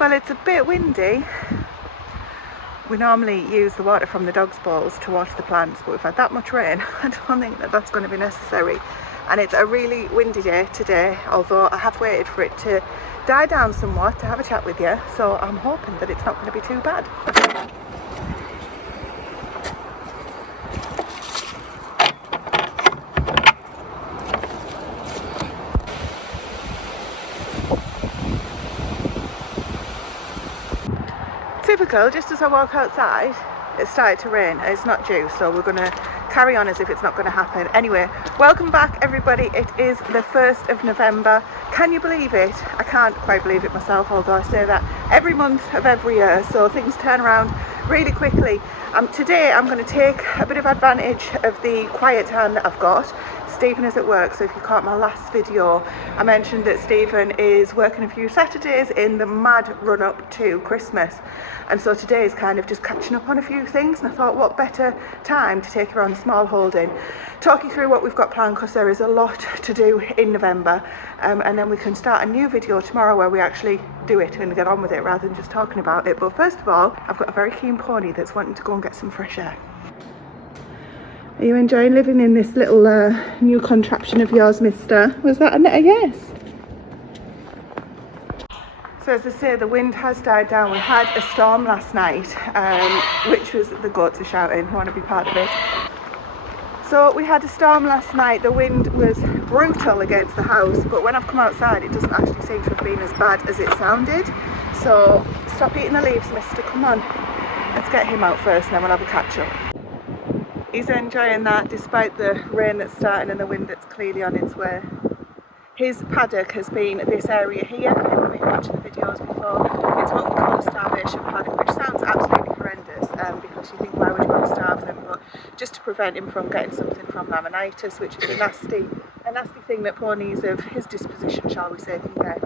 Well, it's a bit windy. We normally use the water from the dog's bowls to water the plants, but we've had that much rain, I don't think that that's going to be necessary. And it's a really windy day today, although I have waited for it to die down somewhat to have a chat with you, so I'm hoping that it's not going to be too bad. Typical, just as I walk outside, it started to rain. It's not due, so we're going to carry on as if it's not going to happen. Anyway, welcome back everybody. It is the 1st of November. Can you believe it? I can't quite believe it myself, although I say that every month of every year, so things turn around really quickly. Today I'm going to take a bit of advantage of the quiet time that I've got. Stephen is at work, so if you caught my last video, I mentioned that Stephen is working a few Saturdays in the mad run up to Christmas, and so today is kind of just catching up on a few things, and I thought what better time to take you around Smallholding, talk you through what we've got planned, because there is a lot to do in November, and then we can start a new video tomorrow where we actually do it and get on with it rather than just talking about it. But first of all, I've got a very keen pony that's wanting to go and get some fresh air. Are you enjoying living in this little new contraption of yours, mister? Was that a yes? So as I say, the wind has died down. We had a storm last night, which was, the goats are shouting, I want to be part of it. So we had a storm last night. The wind was brutal against the house, but when I've come outside, it doesn't actually seem to have been as bad as it sounded. So stop eating the leaves, mister, come on. Let's get him out first and then we'll have a catch up. He's enjoying that despite the rain that's starting and the wind that's clearly on its way. His paddock has been this area here. You've been watching the videos before. It's what we call a starvation paddock, which sounds absolutely horrendous because you think, why would you want to starve them? But just to prevent him from getting something from laminitis, which is a nasty thing that ponies of his disposition, shall we say, can get.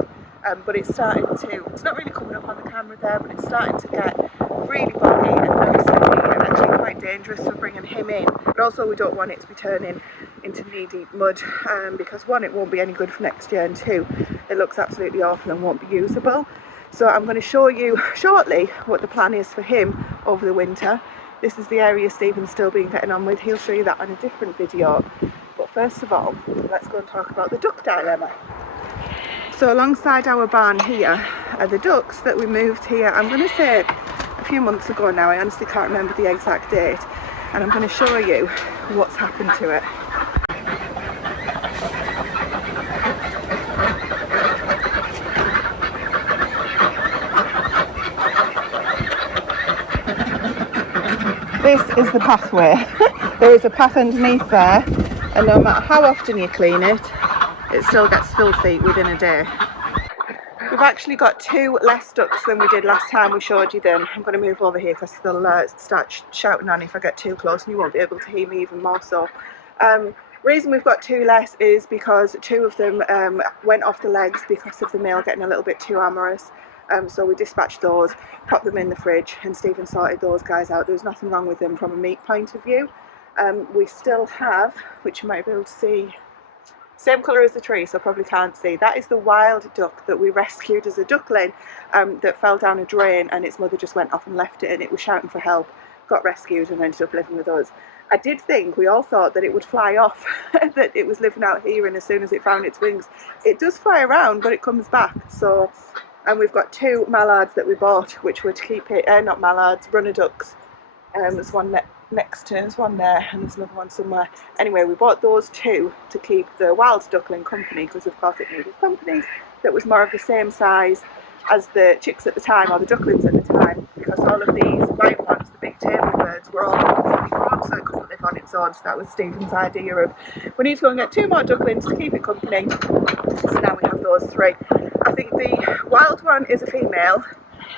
But it's starting to, it's not really coming up on the camera there, but it's starting to get really boggy and very slippy and actually quite dangerous for bringing him in. But also we don't want it to be turning into knee-deep mud because one, it won't be any good for next year, and two, it looks absolutely awful and won't be usable. So I'm going to show you shortly what the plan is for him over the winter. This is the area Stephen's still been getting on with. He'll show you that on a different video. But first of all, let's go and talk about the duck dilemma. So alongside our barn here are the ducks that we moved here, I'm going to say a few months ago now. I honestly can't remember the exact date, and I'm going to show you what's happened to it. This is the pathway. There is a path underneath there, and no matter how often you clean it, it still gets filthy within a day. We've actually got 2 less ducks than we did last time we showed you them. I'm going to move over here because they'll start shouting on if I get too close, and you won't be able to hear me even more so. Reason we've got 2 less is because 2 of them went off the legs because of the male getting a little bit too amorous. So we dispatched those, popped them in the fridge, and Stephen sorted those guys out. There was nothing wrong with them from a meat point of view. We still have, which you might be able to see, same colour as the tree, so probably can't see. That is the wild duck that we rescued as a duckling that fell down a drain, and its mother just went off and left it, and it was shouting for help, got rescued and ended up living with us. I did think, we all thought that it would fly off, that it was living out here, and as soon as it found its wings, it does fly around, but it comes back. So, and we've got 2 mallards that we bought, which were to keep it, not mallards, runner ducks. There's one next to, there's one there, and there's another one somewhere. Anyway, we bought those 2 to keep the wild duckling company, because of course it needed company that was more of the same size as the chicks at the time, or the ducklings at the time, because all of these white ones, the big table birds, were all completely grown, so it couldn't live on its own. So that was Stephen's idea of, we need to go and get 2 more ducklings to keep it company. So now we have those 3. I think the wild one is a female,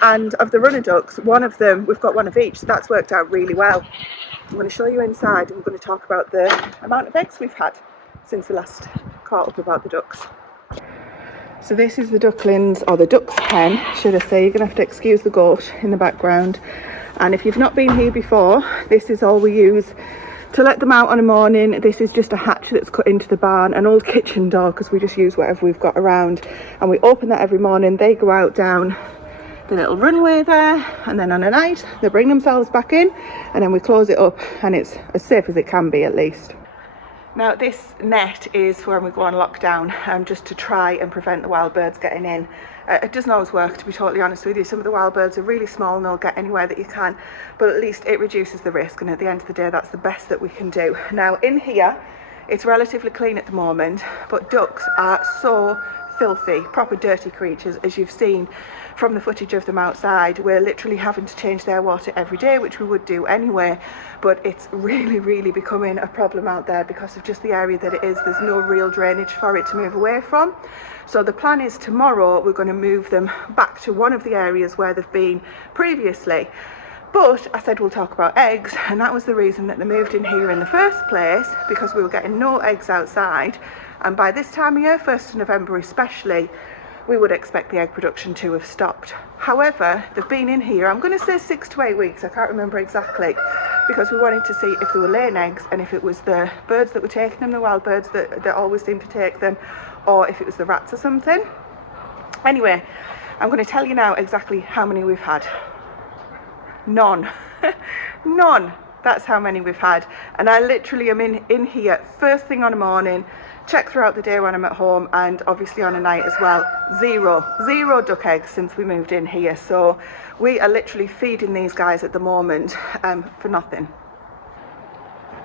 and of the runner ducks, one of them, we've got one of each, so that's worked out really well. I'm going to show you inside, and we're going to talk about the amount of eggs we've had since we last caught up about the ducks. So this is the ducklings, or the duck's pen, should I say. You're going to have to excuse the goat in the background. And if you've not been here before, this is all we use to let them out on a morning. This is just a hatch that's cut into the barn, an old kitchen door, because we just use whatever we've got around. And we open that every morning. They go out down the little runway there, and then on a night they bring themselves back in, and then we close it up, and it's as safe as it can be, at least. Now this net is for when we go on lockdown, just to try and prevent the wild birds getting in. It doesn't always work, to be totally honest with you. Some of the wild birds are really small and they'll get anywhere that you can, but at least it reduces the risk, and at the end of the day that's the best that we can do. Now in here it's relatively clean at the moment, but ducks are so filthy, proper dirty creatures, as you've seen from the footage of them outside. We're literally having to change their water every day, which we would do anyway, but it's really becoming a problem out there because of just the area that it is. There's no real drainage for it to move away from. So the plan is tomorrow we're going to move them back to one of the areas where they've been previously. But I said we'll talk about eggs, and that was the reason that they moved in here in the first place, because we were getting no eggs outside, and by this time of year, 1st of November especially, we would expect the egg production to have stopped. However, they've been in here, I'm going to say 6 to 8 weeks, I can't remember exactly, because we wanted to see if they were laying eggs and if it was the birds that were taking them, the wild birds that always seem to take them, or if it was the rats or something. Anyway, I'm going to tell you now exactly how many we've had. None. None. That's how many we've had. And I literally am in here first thing on the morning, check throughout the day when I'm at home, and obviously on a night as well. Zero duck eggs since we moved in here. So we are literally feeding these guys at the moment for nothing.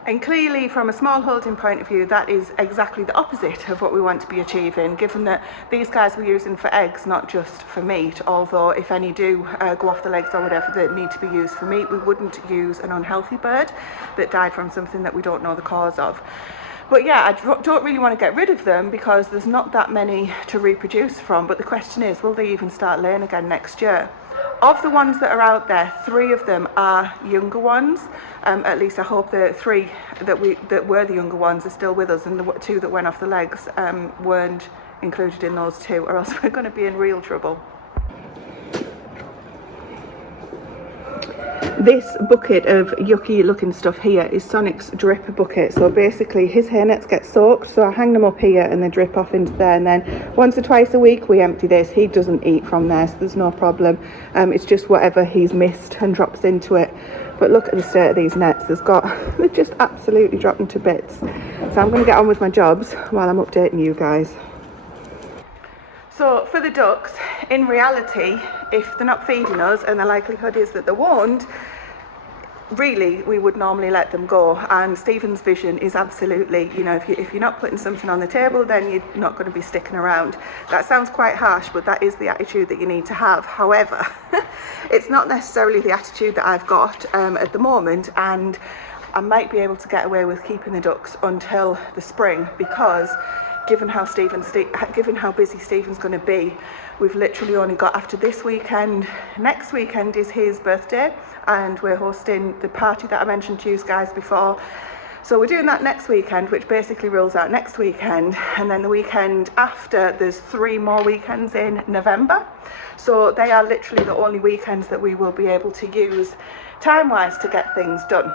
And clearly from a small holding point of view, that is exactly the opposite of what we want to be achieving, given that these guys we're using for eggs, not just for meat, although if any do go off the legs or whatever that need to be used for meat, we wouldn't use an unhealthy bird that died from something that we don't know the cause of. But yeah, I don't really want to get rid of them because there's not that many to reproduce from, but the question is, will they even start laying again next year? Of the ones that are out there, 3 of them are younger ones. At least I hope the 3 that were the younger ones are still with us, and the 2 that went off the legs weren't included in those 2, or else we're going to be in real trouble. This bucket of yucky looking stuff here is Sonic's drip bucket. So basically his hair nets get soaked, so I hang them up here and they drip off into there, and then once or twice a week we empty this. He doesn't eat from there, so there's no problem. It's just whatever he's missed and drops into it. But look at the state of these nets. They're just absolutely dropping to bits. So I'm going to get on with my jobs while I'm updating you guys. So for the ducks, in reality, if they're not feeding us, and the likelihood is that they won't, really we would normally let them go. And Stephen's vision is absolutely, you know, if you're not putting something on the table, then you're not going to be sticking around. That sounds quite harsh, but that is the attitude that you need to have. However, it's not necessarily the attitude that I've got at the moment, and I might be able to get away with keeping the ducks until the spring, because given how busy Stephen's going to be, we've literally only got, after this weekend, next weekend is his birthday, and we're hosting the party that I mentioned to you guys before. So we're doing that next weekend, which basically rules out next weekend, and then the weekend after, there's 3 more weekends in November. So they are literally the only weekends that we will be able to use time-wise to get things done.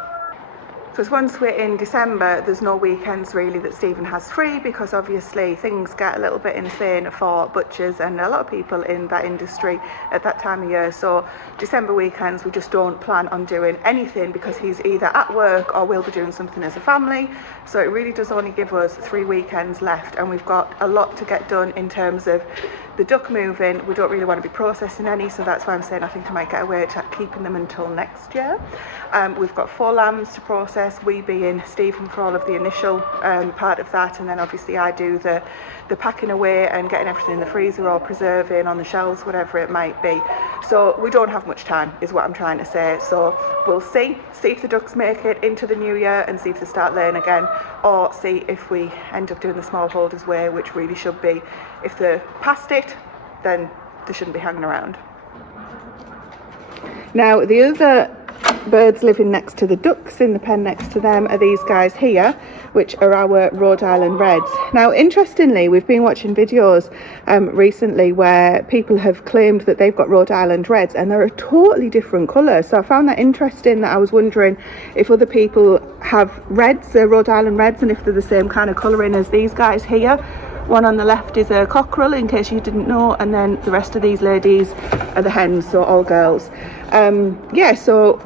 Because once we're in December, there's no weekends really that Stephen has free, because obviously things get a little bit insane for butchers and a lot of people in that industry at that time of year. So December weekends we just don't plan on doing anything, because he's either at work or we'll be doing something as a family. So it really does only give us 3 weekends left, and we've got a lot to get done in terms of the duck moving. We don't really want to be processing any, so that's why I'm saying I think I might get away to keeping them until next year. We've got 4 lambs to process, we being Stephen for all of the initial part of that, and then obviously I do the packing away and getting everything in the freezer or preserving on the shelves, whatever it might be. So we don't have much time is what I'm trying to say. So we'll see if the ducks make it into the new year and see if they start laying again, or see if we end up doing the smallholders way, which really should be, if they're past it, then they shouldn't be hanging around. Now the other birds living next to the ducks in the pen next to them are these guys here, which are our Rhode Island Reds. Now interestingly, we've been watching videos recently where people have claimed that they've got Rhode Island Reds, and they're a totally different colour. So I found that interesting, that I was wondering if other people have Reds, Rhode Island Reds, and if they're the same kind of colouring as these guys here. One on the left is a cockerel, in case you didn't know, and then the rest of these ladies are the hens, so all girls. Yeah, so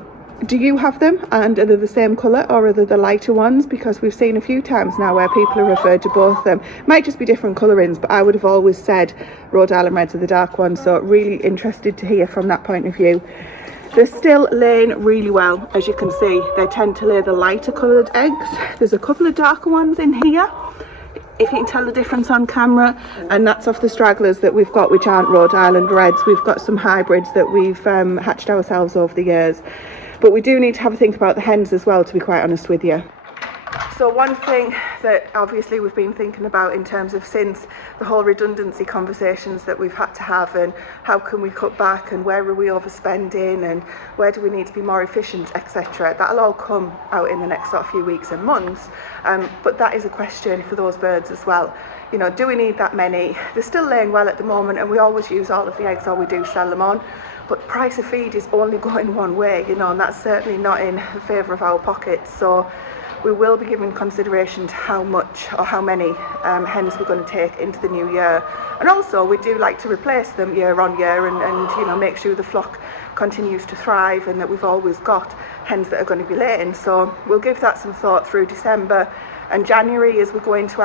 do you have them, and are they the same colour or are they the lighter ones? Because we've seen a few times now where people have referred to both of them. Might just be different colourings, but I would have always said Rhode Island Reds are the dark ones, so really interested to hear from that point of view. They're still laying really well, as you can see. They tend to lay the lighter coloured eggs. There's a couple of darker ones in here, if you can tell the difference on camera, and that's off the stragglers that we've got, which aren't Rhode Island Reds. We've got some hybrids that we've hatched ourselves over the years. But we do need to have a think about the hens as well, to be quite honest with you. So one thing that obviously we've been thinking about in terms of since the whole redundancy conversations that we've had to have, and how can we cut back, and where are we overspending, and where do we need to be more efficient, etc. That'll all come out in the next sort of few weeks and months, but that is a question for those birds as well. You know, do we need that many? They're still laying well at the moment, and we always use all of the eggs, or we do sell them on. But price of feed is only going one way, you know, and that's certainly not in favour of our pockets. So we will be giving consideration to how much or how many hens we're going to take into the new year. And also we do like to replace them year on year, and you know, make sure the flock continues to thrive and that we've always got hens that are going to be laying. So we'll give that some thought through December and January as we go into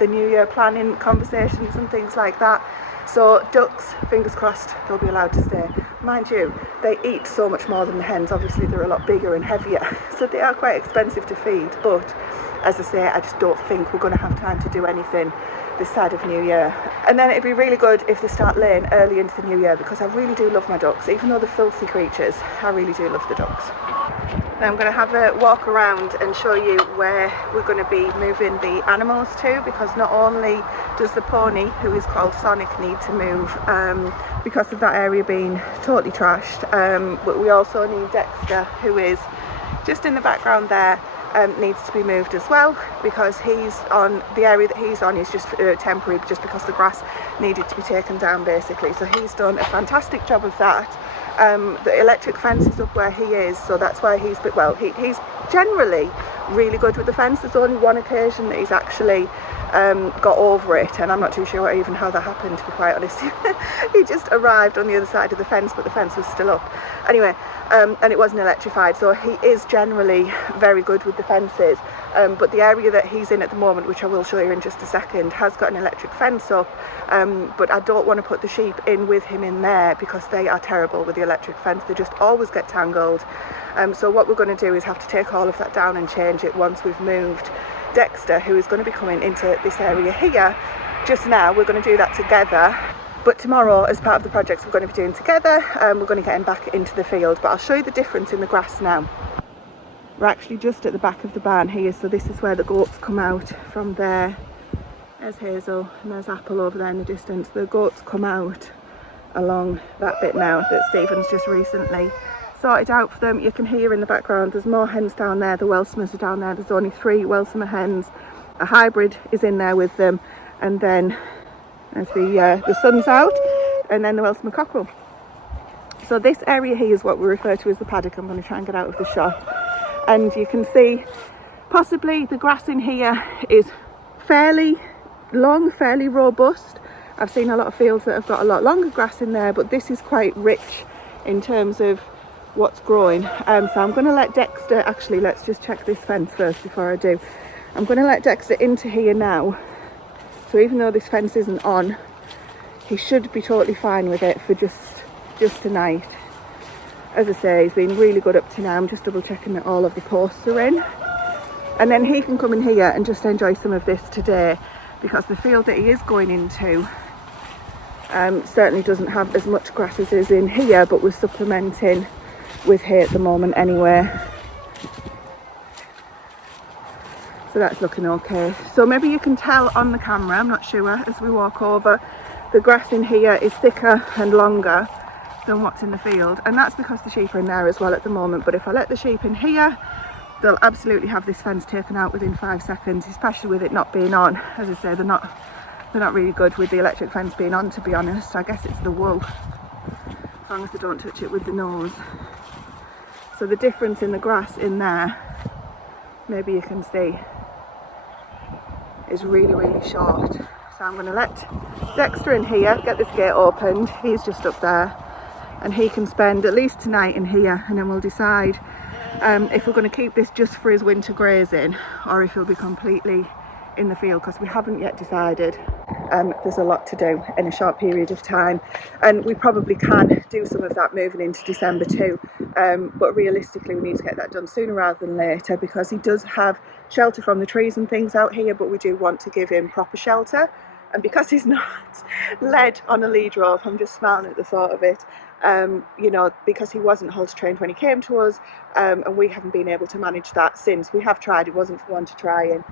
the new year planning conversations and things like that. So ducks, fingers crossed, they'll be allowed to stay. Mind you, they eat so much more than the hens. Obviously they're a lot bigger and heavier, so they are quite expensive to feed. But as I say, I just don't think we're going to have time to do anything this side of New Year. And then it'd be really good if they start laying early into the new year, because I really do love my ducks. Even though they're filthy creatures, I really do love the ducks. Now I'm going to have a walk around and show you where we're going to be moving the animals to, because not only does the pony, who is called Sonic, need to move because of that area being totally trashed, but we also need Dexter, who is just in the background there, needs to be moved as well, because he's on the area that he's on is just temporary, just because the grass needed to be taken down basically. So he's done a fantastic job of that. The electric fence is up where he is, so that's why he's he's generally really good with the fence. There's only one occasion that he's actually got over it, and I'm not too sure even how that happened, to be quite honest. He just arrived on the other side of the fence, but the fence was still up anyway, and it wasn't electrified, so he is generally very good with the fences. But the area that he's in at the moment, which I will show you in just a second, has got an electric fence up, but I don't want to put the sheep in with him in there, because they are terrible with the electric fence. They just always get tangled. So what we're going to do is have to take all of that down and change it once we've moved Dexter, who is going to be coming into this area here. Just now we're going to do that together, but tomorrow, as part of the projects we're going to be doing together, we're going to get him back into the field. But I'll show you the difference in the grass now. We're actually just at the back of the barn here, so this is where the goats come out from there. There's Hazel and there's Apple over there in the distance. The goats come out along that bit now that Stephen's just recently sorted out for them. You can hear in the background there's more hens down there. The Welsumers are down there. There's only 3 Welsumer hens. A hybrid is in there with them, and then as the sun's out, and then the Welsumer cockerel. So this area here is what we refer to as the paddock. I'm going to try and get out of the shot, and you can see possibly the grass in here is fairly long, fairly robust. I've seen a lot of fields that have got a lot longer grass in there, but this is quite rich in terms of what's growing. So I'm going to let Dexter, actually let's just check this fence first before I do. I'm going to let Dexter into here now, so even though this fence isn't on, he should be totally fine with it for just tonight. As I say, he's been really good up to now. I'm just double checking that all of the posts are in, and then he can come in here and just enjoy some of this today, because the field that he is going into certainly doesn't have as much grass as is in here, but we're supplementing with hay at the moment anyway, so that's looking okay. So maybe you can tell on the camera, I'm not sure, as we walk over, the grass in here is thicker and longer than what's in the field, and that's because the sheep are in there as well at the moment. But if I let the sheep in here, they'll absolutely have this fence taken out within 5 seconds, especially with it not being on. As I say, they're not really good with the electric fence being on, to be honest. I guess it's the wool, as long as they don't touch it with the nose. So the difference in the grass in there, maybe you can see, is really, really short. So I'm going to let Dexter in here, get this gate opened. He's just up there, and he can spend at least tonight in here, and then we'll decide if we're going to keep this just for his winter grazing or if he'll be completely in the field, because we haven't yet decided. There's a lot to do in a short period of time, and we probably can do some of that moving into December too, but realistically we need to get that done sooner rather than later, because he does have shelter from the trees and things out here, but we do want to give him proper shelter. And because he's not led on a lead rope, I'm just smiling at the thought of it, you know, because he wasn't halter trained when he came to us, and we haven't been able to manage that since. We have tried, it wasn't for one to try, and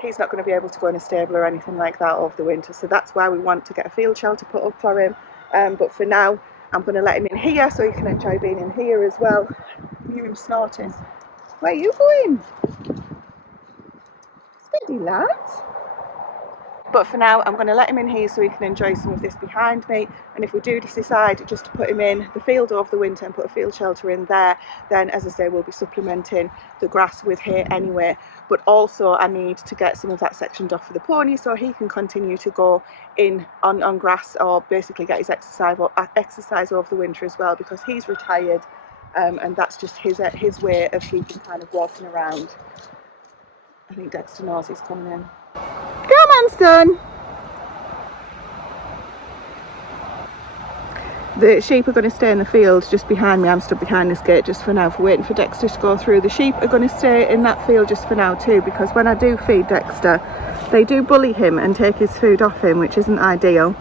he's not going to be able to go in a stable or anything like that over the winter, so that's why we want to get a field shelter put up for him. But for now I'm going to let him in here so he can enjoy being in here as well. I hear him snorting. Where are you going? Steady lad. But for now I'm going to let him in here so he can enjoy some of this behind me, and if we do decide just to put him in the field over the winter and put a field shelter in there, then as I say we'll be supplementing the grass with hay anyway. But also I need to get some of that sectioned off for the pony so he can continue to go in on grass, or basically get his exercise over the winter as well, because he's retired, and that's just his way of keeping kind of walking around. I think Dexter knows he's coming in. Come on, son. The sheep are going to stay in the field just behind me. I'm stood behind this gate just for now, for waiting for Dexter to go through. The sheep are going to stay in that field just for now too, because when I do feed Dexter, they do bully him and take his food off him, which isn't ideal.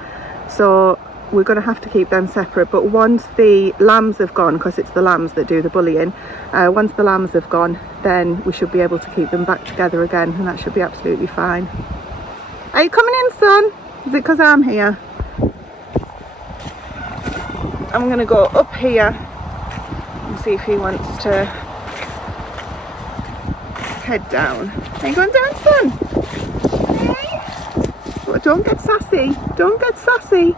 So we're going to have to keep them separate. But once the lambs have gone, because it's the lambs that do the bullying, once the lambs have gone, then we should be able to keep them back together again, and that should be absolutely fine. Are you coming in, son? Is it because I'm here? I'm going to go up here and see if he wants to head down. Are you going down, son? Hey? Oh, don't get sassy. Don't get sassy.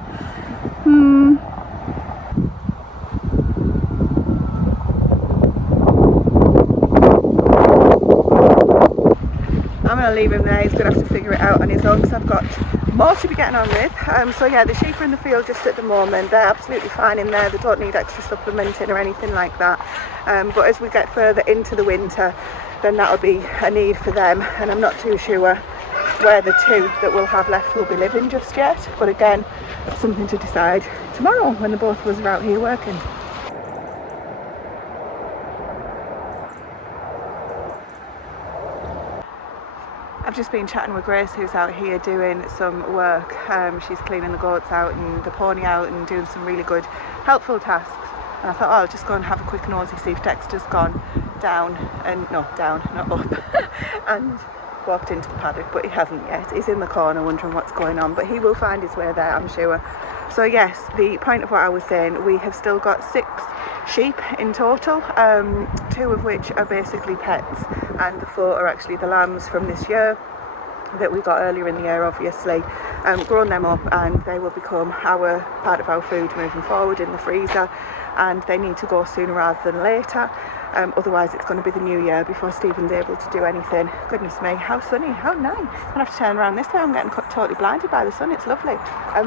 I'm going to leave him there. He's going to have to figure it out on his own, because I've got more to be getting on with. So yeah, the sheep are in the field just at the moment. They're absolutely fine in there. They don't need extra supplementing or anything like that. But as we get further into the winter, then that'll be a need for them, and I'm not too sure where the two that we'll have left will be living just yet. But again, something to decide tomorrow when the both of us are out here working. I've just been chatting with Grace, who's out here doing some work. She's cleaning the goats out and the pony out and doing some really good helpful tasks, and I thought, oh, I'll just go and have a quick nosy, see if Dexter's gone down, and not up and walked into the paddock, but he hasn't yet. He's in the corner wondering what's going on, but he will find his way there, I'm sure. So yes, the point of what I was saying, we have still got 6 sheep in total, 2 of which are basically pets, and the 4 are actually the lambs from this year that we got earlier in the year, obviously. Grown them up, and they will become part of our food moving forward in the freezer, and they need to go sooner rather than later. Otherwise it's going to be the new year before Stephen's able to do anything. Goodness me, how sunny, how nice. I'm going to have to turn around this way. I'm getting totally blinded by the sun. It's lovely.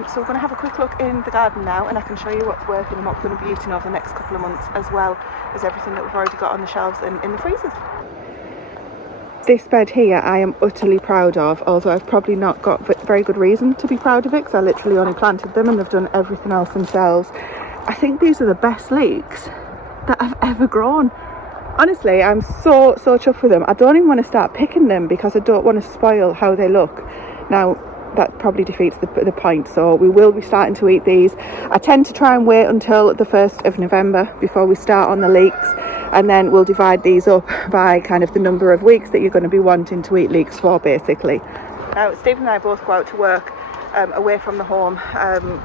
So we're going to have a quick look in the garden now, and I can show you what's working and what we're going to be eating over the next couple of months, as well as everything that we've already got on the shelves and in the freezers. This bed here I am utterly proud of, although I've probably not got very good reason to be proud of it, because I literally only planted them and they've done everything else themselves. I think these are the best leeks that I've ever grown. Honestly, I'm so chuffed with them. I don't even want to start picking them because I don't want to spoil how they look. Now, that probably defeats the point, so we will be starting to eat these. I tend to try and wait until the 1st of November before we start on the leeks, and then we'll divide these up by kind of the number of weeks that you're going to be wanting to eat leeks for, basically. Now, Stephen and I both go out to work away from the home,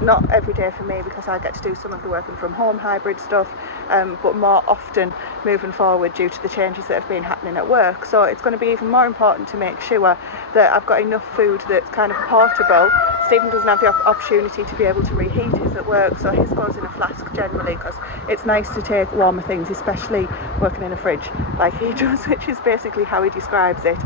not every day for me because I get to do some of the working from home hybrid stuff, but more often moving forward due to the changes that have been happening at work. So it's going to be even more important to make sure that I've got enough food that's kind of portable. Stephen doesn't have the opportunity to be able to reheat his he's at work, so his goes in a flask generally, because it's nice to take warmer things, especially working in a fridge like he does, which is basically how he describes it.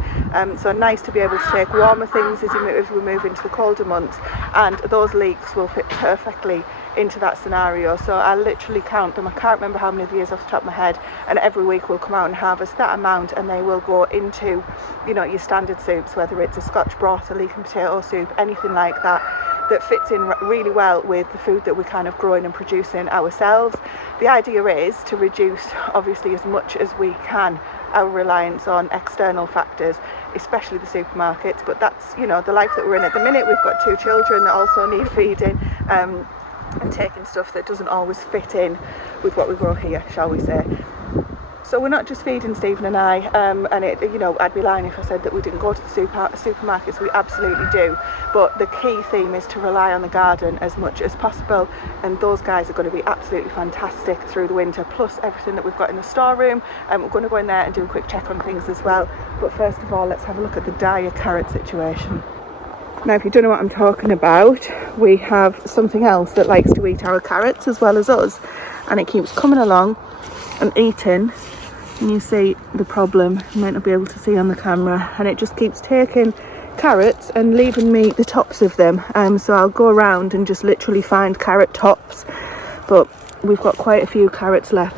So nice to be able to take warmer things as we move into the colder months, and those leeks will fit perfectly into that scenario. So I literally count them, I can't remember how many of the years off the top of my head, and every week we'll come out and harvest that amount, and they will go into, you know, your standard soups, whether it's a Scotch broth, a leek and potato soup, anything like that, that fits in really well with the food that we're kind of growing and producing ourselves. The idea is to reduce, obviously, as much as we can our reliance on external factors, especially the supermarkets, but that's, you know, the life that we're in at the minute. We've got 2 children that also need feeding, and taking stuff that doesn't always fit in with what we grow here, shall we say. So we're not just feeding Stephen and I, and it, you know, I'd be lying if I said that we didn't go to the supermarkets. We absolutely do, but the key theme is to rely on the garden as much as possible, and those guys are going to be absolutely fantastic through the winter, plus everything that we've got in the storeroom. We're going to go in there and do a quick check on things as well, but first of all, let's have a look at the dire carrot situation. Now, if you don't know what I'm talking about, we have something else that likes to eat our carrots as well as us, and it keeps coming along and eating. And you see the problem, you might not be able to see on the camera, and it just keeps taking carrots and leaving me the tops of them. So I'll go around and just literally find carrot tops, but we've got quite a few carrots left.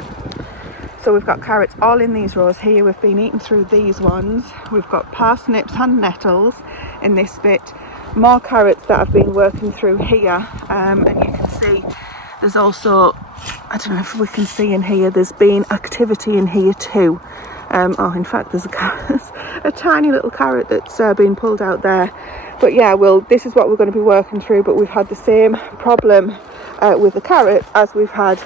So we've got carrots all in these rows here. We've been eating through these ones. We've got parsnips and nettles in this bit. More carrots that I've been working through here, and you can see there's also, I don't know if we can see in here, there's been activity in here too. Oh, in fact, there's a tiny little carrot that's been pulled out there. But yeah, well, this is what we're going to be working through, but we've had the same problem with the carrots as we've had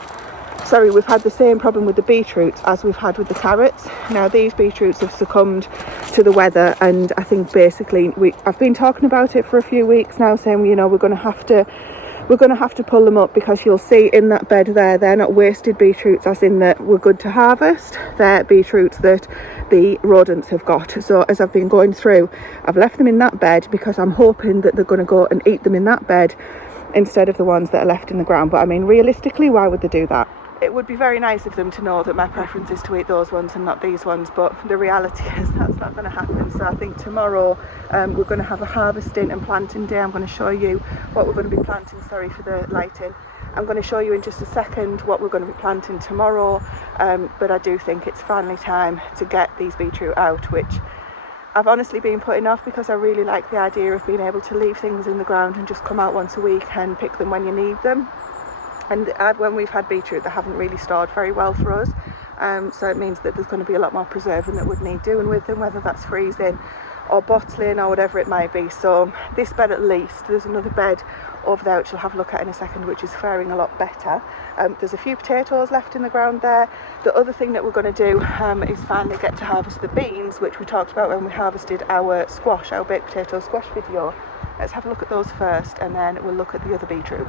the same problem with the beetroots as we've had with the carrots. Now, these beetroots have succumbed to the weather, and I think basically I've been talking about it for a few weeks now, saying, you know, we're going to have to pull them up, because you'll see in that bed there, they're not wasted beetroots as in that we're good to harvest. They're beetroots that the rodents have got. So as I've been going through, I've left them in that bed because I'm hoping that they're going to go and eat them in that bed instead of the ones that are left in the ground. But I mean, realistically, why would they do that? It would be very nice of them to know that my preference is to eat those ones and not these ones, but the reality is that's not going to happen. So I think tomorrow we're going to have a harvesting and planting day. I'm going to show you what we're going to be planting. Sorry for the lighting. I'm going to show you in just a second what we're going to be planting tomorrow, but I do think it's finally time to get these beetroot out, which I've honestly been putting off because I really like the idea of being able to leave things in the ground and just come out once a week and pick them when you need them. And when we've had beetroot, they haven't really stored very well for us, so it means that there's going to be a lot more preserving that would need doing with them, whether that's freezing or bottling or whatever it might be. So this bed at least, there's another bed over there which we'll have a look at in a second, which is faring a lot better. There's a few potatoes left in the ground there. The other thing that we're going to do is finally get to harvest the beans, which we talked about when we harvested our squash, our baked potato squash video. Let's have a look at those first, and then we'll look at the other beetroot.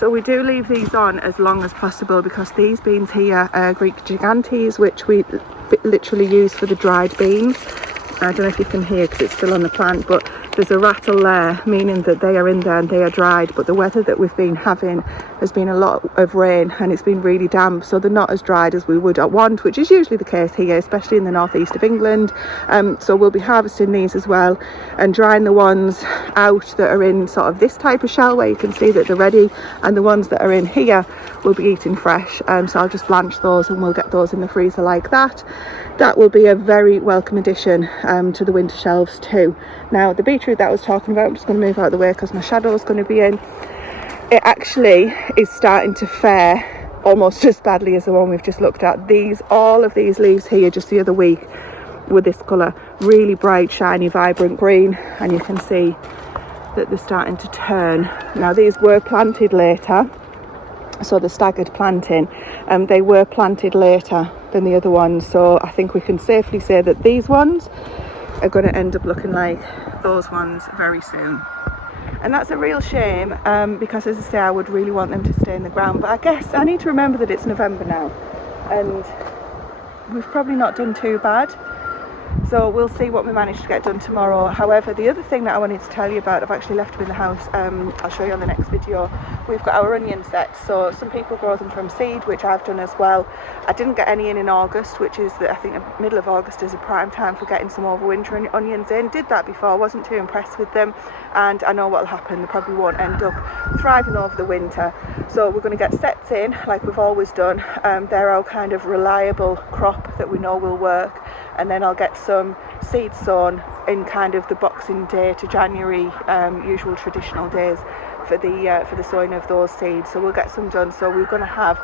So we do leave these on as long as possible, because these beans here are Greek Gigantes, which we literally use for the dried beans. I don't know if you can hear because it's still on the plant, but there's a rattle there, meaning that they are in there and they are dried. But the weather that we've been having has been a lot of rain, and it's been really damp, so they're not as dried as we would want, which is usually the case here, especially in the northeast of England. So we'll be harvesting these as well and drying the ones out that are in sort of this type of shell where you can see that they're ready, and the ones that are in here will be eaten fresh. So I'll just blanch those and we'll get those in the freezer like that. That will be a very welcome addition to the winter shelves too. Now, the beetroot that I was talking about, I'm just going to move out of the way because my shadow is going to be in. It actually is starting to fare almost as badly as the one we've just looked at. All of these leaves here just the other week were this colour, really bright, shiny, vibrant green, and you can see that they're starting to turn. Now, these were planted later, so the staggered planting, they were planted later than the other ones, so I think we can safely say that these ones are going to end up looking like those ones very soon. And that's a real shame, because as I say, I would really want them to stay in the ground, but I guess I need to remember that it's November now and we've probably not done too bad. So we'll see what we manage to get done tomorrow. However, the other thing that I wanted to tell you about, I've actually left them in the house. I'll show you on the next video. We've got our onion sets. So some people grow them from seed, which I've done as well. I didn't get any in August, which is I think the middle of August is a prime time for getting some overwinter onions in. Did that before, wasn't too impressed with them, and I know what'll happen. They probably won't end up thriving over the winter. So we're going to get sets in like we've always done. They're our kind of reliable crop that we know will work. And then I'll get some seed sown in kind of the Boxing Day to January usual traditional days for the sowing of those seeds. So we'll get some done. So we're going to have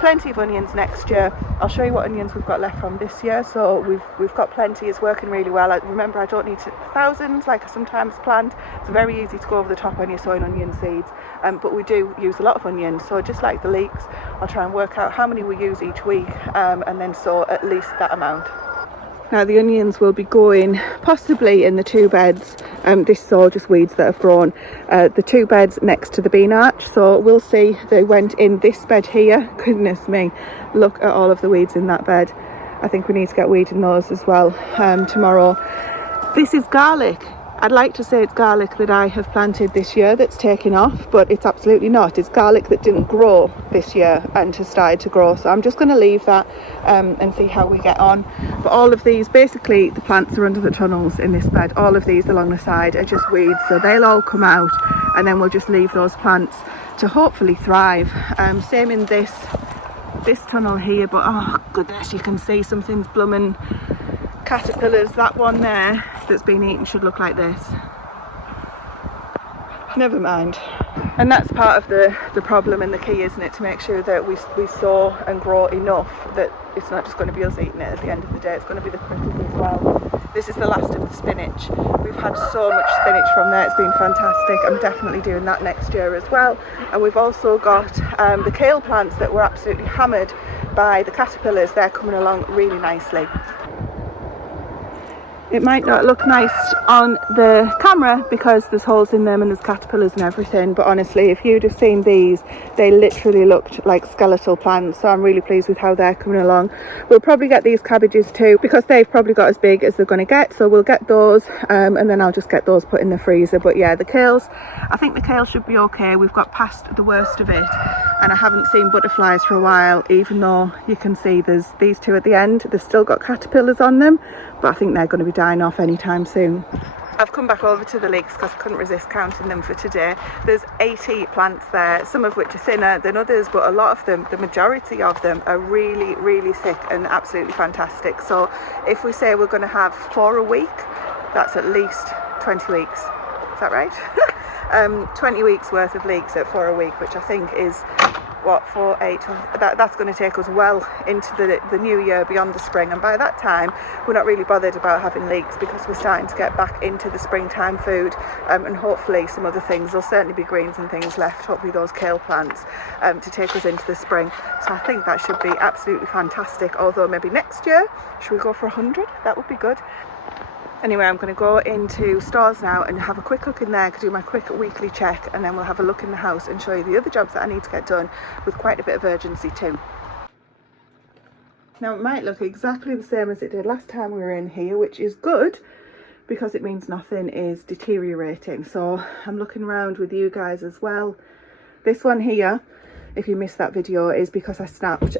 plenty of onions next year. I'll show you what onions we've got left from this year. So we've got plenty. It's working really well. Remember, I don't need thousands like I sometimes planned. It's very easy to go over the top when you're sowing onion seeds. But we do use a lot of onions. So just like the leeks, I'll try and work out how many we use each week and then sow at least that amount. Now the onions will be going possibly in the 2 beds. This is all just weeds that have grown. The 2 beds next to the bean arch. So we'll see. They went in this bed here. Goodness me, look at all of the weeds in that bed. I think we need to get weeding those as well tomorrow. This is garlic. I'd like to say it's garlic that I have planted this year that's taken off, but it's absolutely not. It's garlic that didn't grow this year and has started to grow. So I'm just going to leave that and see how we get on. But all of these, basically the plants are under the tunnels in this bed. All of these along the side are just weeds. So they'll all come out and then we'll just leave those plants to hopefully thrive. Same in this tunnel here, but oh goodness, you can see something's blooming caterpillars. That one there that's been eaten should look like this. Never mind. And that's part of the problem and the key, isn't it, to make sure that we sow and grow enough that it's not just going to be us eating it at the end of the day. It's going to be the critters as well. This is the last of the spinach. We've had so much spinach from there. It's been fantastic. I'm definitely doing that next year as well. And we've also got the kale plants that were absolutely hammered by the caterpillars. They're coming along really nicely. It might not look nice on the camera because there's holes in them and there's caterpillars and everything, but honestly, if you'd have seen these, they literally looked like skeletal plants. So I'm really pleased with how they're coming along. We'll probably get these cabbages too because they've probably got as big as they're going to get, so we'll get those and then I'll just get those put in the freezer. But yeah, the kales, I think the kale should be okay. We've got past the worst of it and I haven't seen butterflies for a while, even though you can see there's these 2 at the end. They've still got caterpillars on them, but I think they're going to be dying off anytime soon. I've come back over to the leeks because I couldn't resist counting them for today. There's 80 plants there, some of which are thinner than others, but a lot of them, the majority of them, are really, really thick and absolutely fantastic. So if we say we're going to have 4 a week, that's at least 20 weeks. Is that right? 20 weeks worth of leeks at 4 a week, which I think is what, 4, 8, that's going to take us well into the new year, beyond the spring. And by that time we're not really bothered about having leeks because we're starting to get back into the springtime food, and hopefully some other things. There'll certainly be greens and things left, hopefully those kale plants, to take us into the spring. So I think that should be absolutely fantastic. Although maybe next year, should we go for 100? That would be good. Anyway, I'm going to go into stores now and have a quick look in there, do my quick weekly check, and then we'll have a look in the house and show you the other jobs that I need to get done with quite a bit of urgency too. Now it might look exactly the same as it did last time we were in here, which is good because it means nothing is deteriorating. So I'm looking around with you guys as well. This one here, if you missed that video, is because I snapped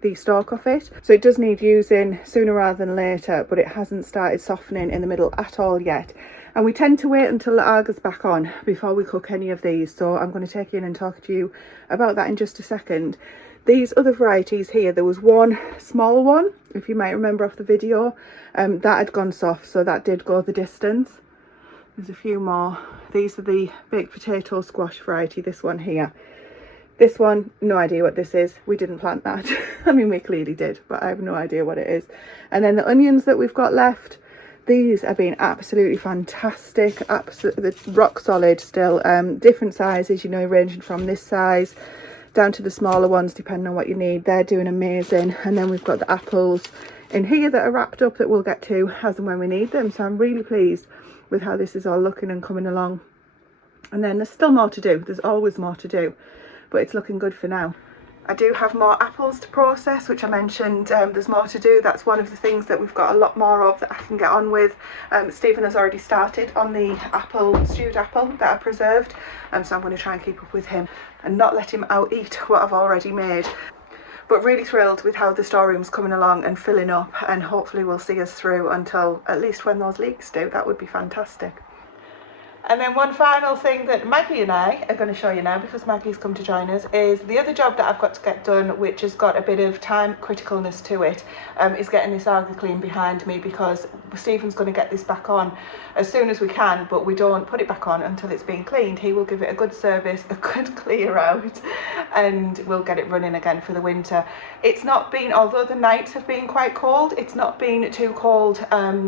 the stalk off it, so it does need using sooner rather than later, but it hasn't started softening in the middle at all yet. And we tend to wait until the alga's back on before we cook any of these, so I'm going to take you in and talk to you about that in just a second. These other varieties here, there was one small one, if you might remember off the video, that had gone soft, so that did go the distance. There's a few more. These are the baked potato squash variety, this one here. This one, no idea what this is. We didn't plant that. I mean, we clearly did, but I have no idea what it is. And then the onions that we've got left, these have been absolutely fantastic, absolutely rock solid still. Different sizes, you know, ranging from this size down to the smaller ones, depending on what you need. They're doing amazing. And then we've got the apples in here that are wrapped up that we'll get to as and when we need them. So I'm really pleased with how this is all looking and coming along. And then there's still more to do. There's always more to do, but it's looking good for now. I do have more apples to process, which I mentioned there's more to do. That's one of the things that we've got a lot more of that I can get on with. Stephen has already started on the stewed apple that I preserved, so I'm going to try and keep up with him and not let him out eat what I've already made. But really thrilled with how the storeroom's coming along and filling up, and hopefully will see us through until at least when those leeks do. That would be fantastic. And then one final thing that Maggie and I are going to show you now, because Maggie's come to join us, is the other job that I've got to get done, which has got a bit of time criticalness to it, is getting this Arga clean behind me, because Stephen's going to get this back on as soon as we can, but we don't put it back on until it's been cleaned. He will give it a good service, a good clear out, and we'll get it running again for the winter. It's not been, although the nights have been quite cold, it's not been too cold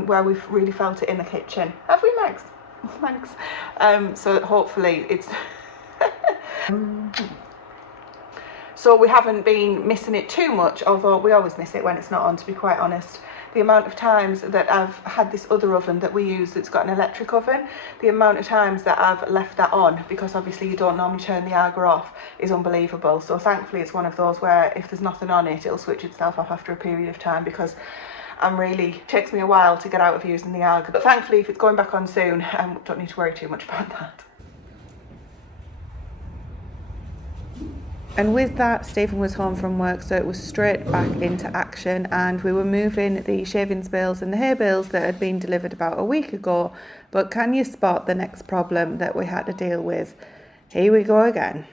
where we've really felt it in the kitchen. Have we, Max? Thanks. So hopefully it's so we haven't been missing it too much, although we always miss it when it's not on, to be quite honest. The amount of times that I've had this other oven that we use that's got an electric oven, the amount of times that I've left that on, because obviously you don't normally turn the Arga off, is unbelievable. So thankfully it's one of those where if there's nothing on it, it'll switch itself off after a period of time, because it takes me a while to get out of using the Arga. But thankfully, if it's going back on soon, don't need to worry too much about that. And with that, Stephen was home from work, so it was straight back into action, and we were moving the shavings bales and the hay bales that had been delivered about a week ago. But can you spot the next problem that we had to deal with? Here we go again.